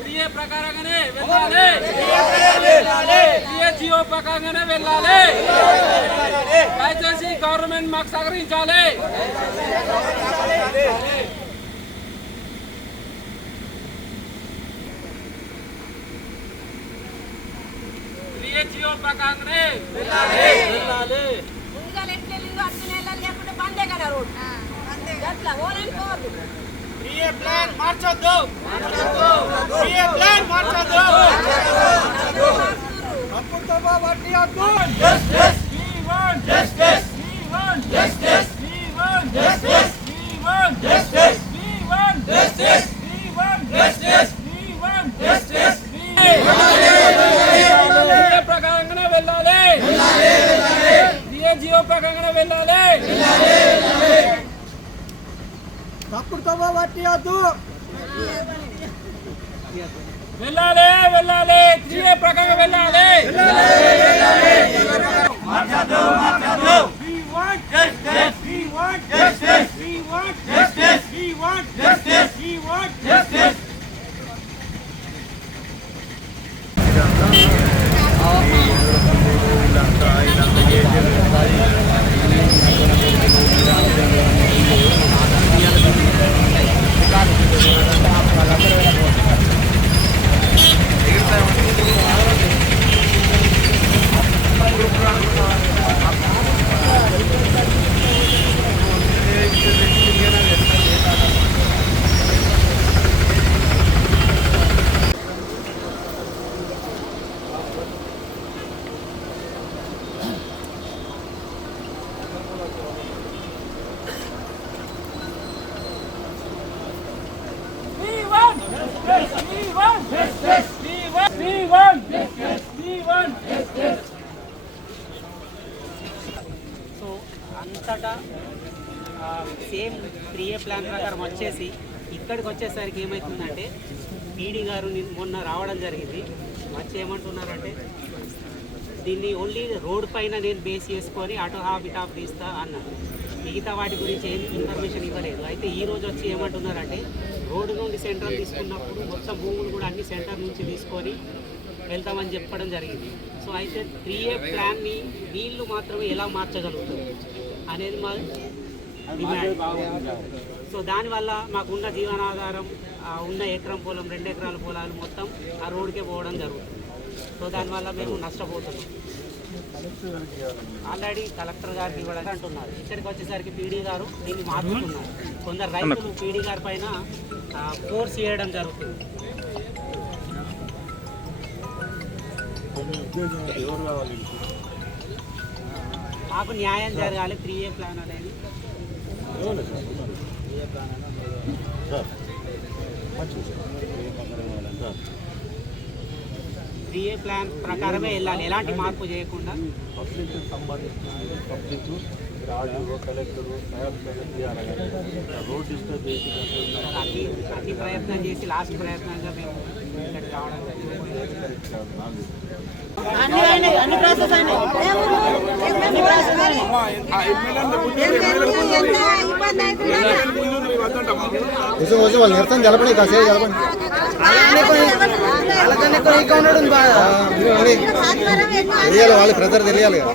Three A ప్రకారంగానే వెళ్ళాలి. Three A Jio ప్రకారంగానే వెళ్ళాలి. దయచేసి గవర్నమెంట్ మాకు సహకరించాలి. త్రీఏ జియో ప్రకారంగానే వెళ్ళాలి. ముందుగా అట్లనే వెళ్ళాలి లేకుంటే బందే కదా రోడ్ అట్లా ఓలని పోవద్దు త్రీ ప్లాన్ మార్చొద్దు త్రీ ప్లాన్ మార్చొద్దు తప్పుతో వడ్డీ వద్దు త్రీఏ ప్రకారంగానే వెళ్ళాలి త్రీఏ జియో ప్రకారంగానే వెళ్ళాలి తప్పుడుతో వడ్డీ వద్దు వెళ్ళాలి వెళ్ళాలి త్రీఏ ప్రకారం వెళ్ళాలి We want justice. We want justice. We want justice. We want justice. We want justice. We want justice. We want justice. We want. We want justice. We want justice. So అంతటా ఆ, same three A plan ప్రకారం వచ్చేసి ఇక్కడికి వచ్చేసరికి ఏమవుతుందంటే PD గారు మొన్న రావడం జరిగింది. వచ్చి ఏమంటున్నారంటే దీన్ని ఓన్లీ రోడ్ పైన నేను బేస్ చేసుకొని అటు హాఫ్ ఇటు హాఫ్ తీస్తా అన్నారు. మిగతా వాటి గురించి ఏం ఇన్ఫర్మేషన్ ఇవ్వలేదు. అయితే ఈ రోజు వచ్చి ఏమంటున్నారంటే రోడ్డు నుండి సెంటర్ తీసుకున్నప్పుడు మొత్తం భూములు కూడా అన్ని సెంటర్ నుంచి తీసుకొని వెళ్తామని చెప్పడం జరిగింది. సో అయితే త్రీ ఏ ప్లాన్ని వీళ్ళు మాత్రమే ఎలా మార్చగలుగుతారు అనేది మా డిమాండ్ సో దానివల్ల మాకున్న జీవనాధారం ఉన్న ఎకరం పొలం రెండు ఎకరాల పొలాలు మొత్తం ఆ రోడ్డుకే పోవడం జరుగుతుంది. సో దానివల్ల మేము నష్టపోతున్నాం. ఆల్రెడీ కలెక్టర్ గారికి ఇవ్వడానికి అంటున్నారు. ఇక్కడికి వచ్చేసరికి పీడీ గారు దీన్ని మార్చుకున్నారు. కొందరు రైతులు పీడీ గారి పైన ఫోర్స్ చేయడం జరుగుతుంది. మాకు న్యాయం జరగాలి త్రీ ఏ ప్లాన్ అనేది. త్రీ ప్లాన్ ప్రకారమే వెళ్ళాలి. ఎలాంటి మార్పు చేయకుండా? పబ్లిక్ సంబంధించిన public RDO collector road disturb చేసి అతి ప్రయత్నం చేసి లాస్ట్ ప్రయత్నంగా మేము రావడం జరిగింది. కోసం కోసం వాళ్ళు నిరసన కాసేపు తెలియాలి వాళ్ళు ప్రెజర్ తెలియాలి కదా.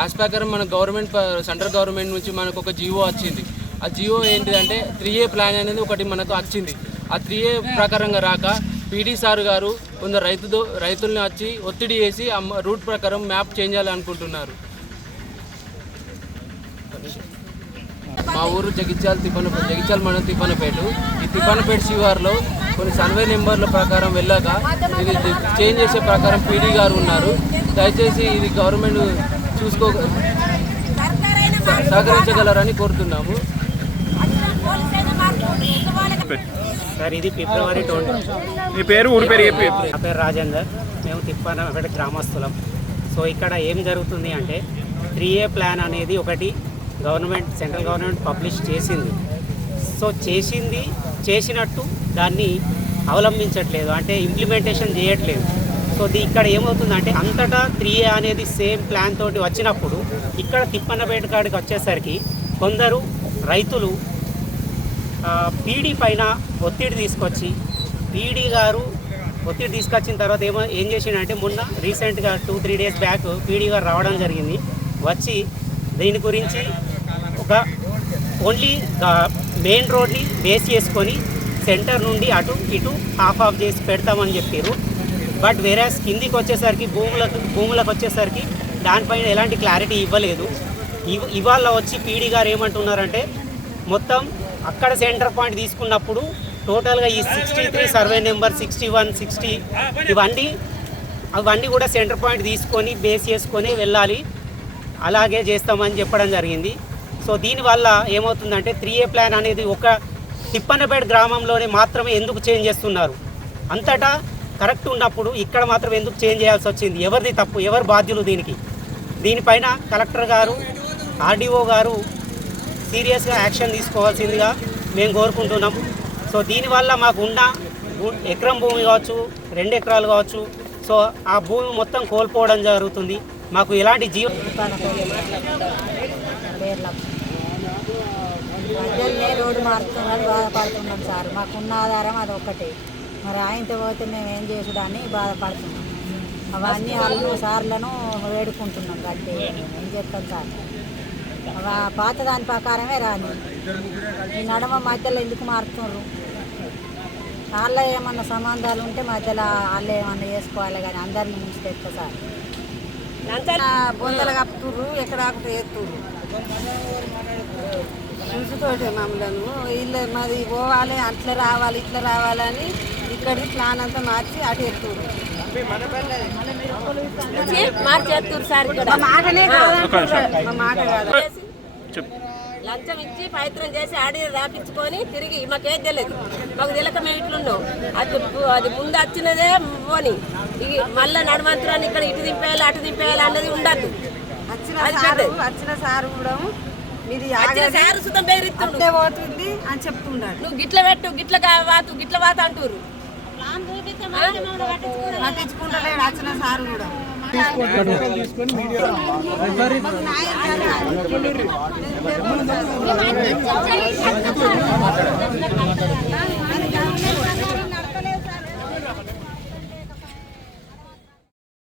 యాజ్ ప్రకారం మన గవర్నమెంట్ సెంట్రల్ గవర్నమెంట్ నుంచి మనకు ఒక జియో వచ్చింది. ఆ జియో ఏంటిదంటే త్రీ ఏ ప్లాన్ అనేది ఒకటి మనకు వచ్చింది. ఆ త్రీ ఏ ప్రకారంగా రాక పీడీ సార్ గారు కొందరు రైతు రైతుల్ని వచ్చి ఒత్తిడి చేసి ఆ రూట్ ప్రకారం మ్యాప్ చేంజ్ చేయాలనుకుంటున్నారు మా ఊరు జగిత్యాల తిప్పన జగిత్యాల మండలం తిప్పనపేట. ఈ తిప్పనపేట శివార్లో కొన్ని సర్వే నెంబర్ల ప్రకారం వెళ్ళాక ఇది చేంజ్ చేసే ప్రకారం పీడీ గారు ఉన్నారు. దయచేసి ఇది గవర్నమెంట్ చూసుకో సర్కారైన సహకరించగలరని కోరుతున్నాము. సార్ ఇది ఫిబ్రవరి ట్వంటీ. మీ పేరు ఊరి పేరు చెప్పి. నా పేరు రాజేందర్. మేము తిప్పానపేట గ్రామస్తులం సో ఇక్కడ ఏం జరుగుతుంది అంటే త్రీ ఏ ప్లాన్ అనేది ఒకటి గవర్నమెంట్ సెంట్రల్ గవర్నమెంట్ పబ్లిష్ చేసింది. సో చేసింది చేసినట్టు దాన్ని అవలంబించట్లేదు అంటే ఇంప్లిమెంటేషన్ చేయట్లేదు. సో ది ఇక్కడ ఏమవుతుందంటే అంతటా త్రీ ఏ అనేది సేమ్ ప్లాన్ తోటి వచ్చినప్పుడు ఇక్కడ తిప్పన్నపేట కాడికి వచ్చేసరికి కొందరు రైతులు పీడీ పైన ఒత్తిడి తీసుకొచ్చి పీడీ గారు ఒత్తిడి తీసుకొచ్చిన తర్వాత ఏమో ఏం చేసిండంటే మొన్న రీసెంట్గా two three days back PD గారు రావడం జరిగింది. వచ్చి దీని గురించి ఒక ఓన్లీ మెయిన్ రోడ్ని బేస్ చేసుకొని సెంటర్ నుండి అటు ఇటు హాఫ్ ఆఫ్ చేసి పెడతామని చెప్పారు బట్ వేరే కిందికి వచ్చేసరికి భూములకు భూములకు వచ్చేసరికి దానిపైన ఎలాంటి క్లారిటీ ఇవ్వలేదు. ఇవ్ ఇవాళ వచ్చి పీడీ గారు ఏమంటున్నారంటే మొత్తం అక్కడ సెంటర్ పాయింట్ తీసుకున్నప్పుడు టోటల్గా ఈ sixty three survey number sixty one sixty ఇవన్నీ అవన్నీ కూడా సెంటర్ పాయింట్ తీసుకొని బేస్ చేసుకొని వెళ్ళాలి. అలాగే చేస్తామని చెప్పడం జరిగింది. సో దీనివల్ల ఏమవుతుందంటే త్రీ ఏ ప్లాన్ అనేది ఒక తిప్పన్నపేట గ్రామంలోనే మాత్రమే ఎందుకు చేంజ్ చేస్తున్నారు? అంతటా కరెక్ట్ ఉన్నప్పుడు ఇక్కడ మాత్రం ఎందుకు చేంజ్ చేయాల్సి వచ్చింది? ఎవరిది తప్పు? ఎవరు బాధ్యులు దీనికి? దీనిపైన కలెక్టర్ గారు ఆర్డీఓ గారు సీరియస్గా యాక్షన్ తీసుకోవాల్సిందిగా మేము కోరుకుంటున్నాం. సో దీనివల్ల మాకు ఉన్న భూ- ఎకరం భూమి కావచ్చు రెండు ఎకరాలు కావచ్చు సో ఆ భూమి మొత్తం కోల్పోవడం జరుగుతుంది. మాకు ఎలాంటి జీవ ప్రజల్నే రోడ్డు మారుతున్నారని బాధపడుతున్నాం సార్. మాకున్న ఆధారం అది ఒక్కటే మరి ఆయనతో పోతే మేము ఏం చేసుడని బాధపడుతున్నాం. అవన్నీ వాళ్ళు సార్లను వేడుకుంటున్నాం గట్టి. ఏం చెప్తాం సార్? పాత దాని ప్రకారమే రాని. ఈ నడమ మధ్యలో ఎందుకు మారుతున్నారు? వాళ్ళ ఏమన్నా సంబంధాలు ఉంటే మధ్యలో వాళ్ళు ఏమన్నా చేసుకోవాలి కానీ అందరిని ముంచి తెస్తా సార్ బొందలు కప్పుతుర్రు ఎక్కడ ఆకుతే ఎత్తుర్రు. చూసుకోటే మమ్మలను. వీళ్ళు మాది పోవాలి అట్లా రావాలి ఇట్లా రావాలని ఇక్కడికి ప్లాన్ అంతా మార్చి అటు ఎత్తుర్రు సార్ మాటనే మా మాట కాదు. లంచం ఇచ్చి ప్రయత్నం చేసి ఆడి రాపించుకొని తిరిగి మాకేం తెలియదు. మాకు తెలియక మేము ఇట్లున్నాం. అది అది ముందు వచ్చినదే పోని. మళ్ళీ నడమంత్రాన్ని ఇక్కడ ఇటు దింపేయాలి అటు దింపేయాలి అన్నది ఉండద్దు. అది పెద్దది. వచ్చిన సార్ కూడా మీది వచ్చిన సారు సుతం బెదిరిస్తుండు. పోతుంది అని చెప్తున్నాడు నువ్వు గిట్ల పెట్టు గిట్ల వాతు గిట్ల వాత అంటారు పట్టించుకుంటలేడు వచ్చిన సార్ కూడా.